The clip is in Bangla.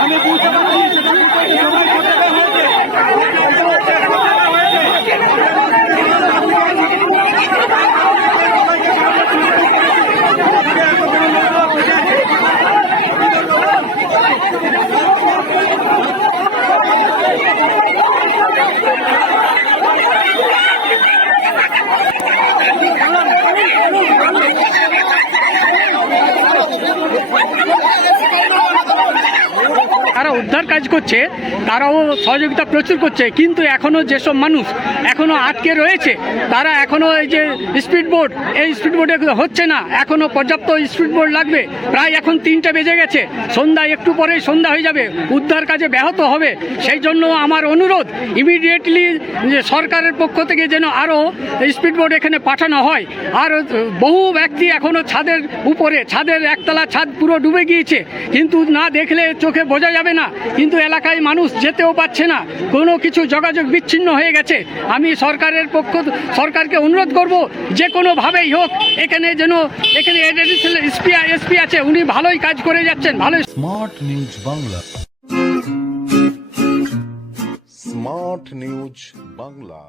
আমি বুঝতে পারছি উদ্ধার কাজ করছে, তারাও সহযোগিতা প্রচুর করছে। কিন্তু এখনও যেসব মানুষ এখনও আটকে রয়েছে, তারা এখনও এই যে স্পিড বোট, এই স্পিড বোটে হচ্ছে না। এখনও পর্যাপ্ত স্পিড বোট লাগবে। প্রায় এখন তিনটে বেজে গেছে। সন্ধ্যা একটু পরেই সন্ধ্যা হয়ে যাবে। উদ্ধার কাজে ব্যাহত হবে। সেই জন্য আমার অনুরোধ ইমিডিয়েটলি যে সরকারের পক্ষ থেকে যেন আরও স্পিড বোট এখানে পাঠানো হয়। আর বহু ব্যক্তি এখনও ছাদের উপরে, ছাদের একতলা ছাদ পুরো ডুবে গিয়েছে। কিন্তু না দেখলে চোখে বোঝা যাবে না। কিন্তু এলাকায় মানুষ যেতেও পাচ্ছে না। কোনো কিছু যোগাযোগ বিচ্ছিন্ন হয়ে গেছে। আমি সরকারের পক্ষ সরকারকে অনুরোধ করব, যে কোনোভাবেই হোক, এখানে যেন, এখানে এসপি এসপি আছে, উনি ভালোই কাজ করে যাচ্ছেন, ভালোই smart news Bangla. Smart news Bangla.